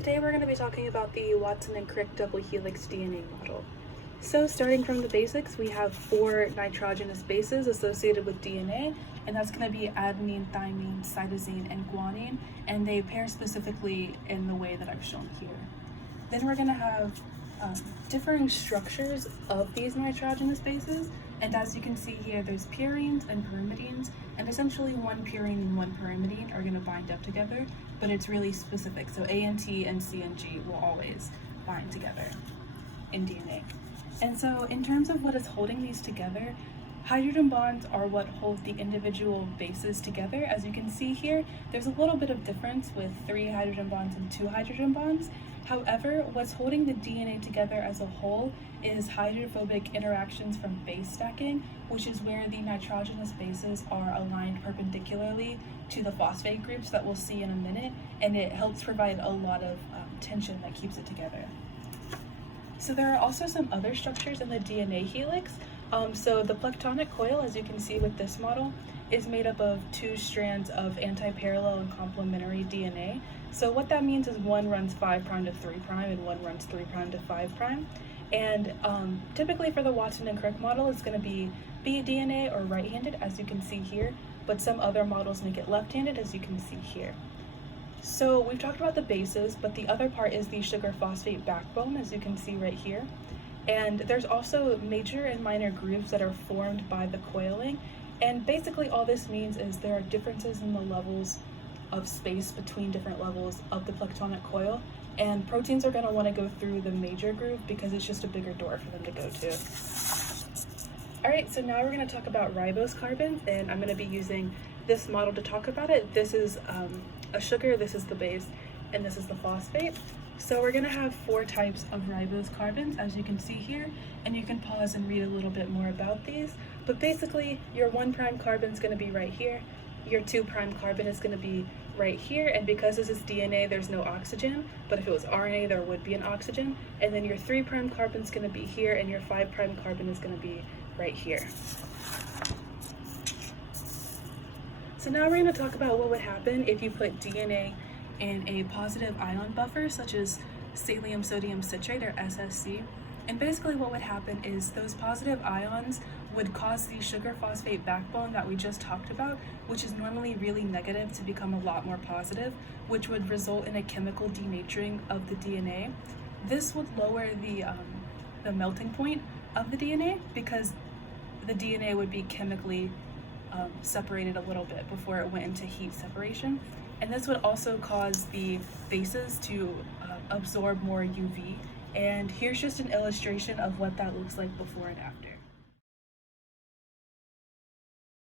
Today we're going to be talking about the Watson and Crick double helix DNA model. So starting from the basics, we have 4 nitrogenous bases associated with DNA, and that's going to be adenine, thymine, cytosine, and guanine, and they pair specifically in the way that I've shown here. Then we're going to have differing structures of these nitrogenous bases, and as you can see here, there's purines and pyrimidines, and essentially one purine and one pyrimidine are going to bind up together, but it's really specific. So A and T and C and G will always bind together in DNA. And so in terms of what is holding these together, hydrogen bonds are what hold the individual bases together. As you can see here, there's a little bit of difference with 3 hydrogen bonds and 2 hydrogen bonds. However, what's holding the DNA together as a whole is hydrophobic interactions from base stacking, which is where the nitrogenous bases are aligned perpendicularly to the phosphate groups that we'll see in a minute, and it helps provide a lot of tension that keeps it together. So there are also some other structures in the DNA helix. So the Platonic Coil, as you can see with this model, is made up of 2 strands of anti-parallel and complementary DNA. So what that means is one runs 5' to 3' and one runs 3' to 5'. And typically for the Watson and Crick model, it's going to be BDNA or right-handed, as you can see here, but some other models make it left-handed, as you can see here. So we've talked about the bases, but the other part is the sugar phosphate backbone, as you can see right here. And there's also major and minor grooves that are formed by the coiling. And basically all this means is there are differences in the levels of space between different levels of the Platonic coil, and proteins are going to want to go through the major groove because it's just a bigger door for them to go to. Alright, so now we're going to talk about ribose carbons, and I'm going to be using this model to talk about it. This is a sugar, this is the base, and this is the phosphate. So we're going to have 4 types of ribose carbons, as you can see here, and you can pause and read a little bit more about these. But basically, your 1' carbon is going to be right here, your 2' carbon is going to be right here, and because this is DNA, there's no oxygen, but if it was RNA, there would be an oxygen. And then your 3' carbon is going to be here, and your 5' carbon is going to be right here. So now we're going to talk about what would happen if you put DNA in a positive ion buffer, such as sodium citrate or SSC. And basically what would happen is those positive ions would cause the sugar phosphate backbone that we just talked about, which is normally really negative, to become a lot more positive, which would result in a chemical denaturing of the DNA. This would lower the melting point of the DNA because the DNA would be chemically separated a little bit before it went into heat separation. And this would also cause the bases to absorb more UV. And here's just an illustration of what that looks like before and after.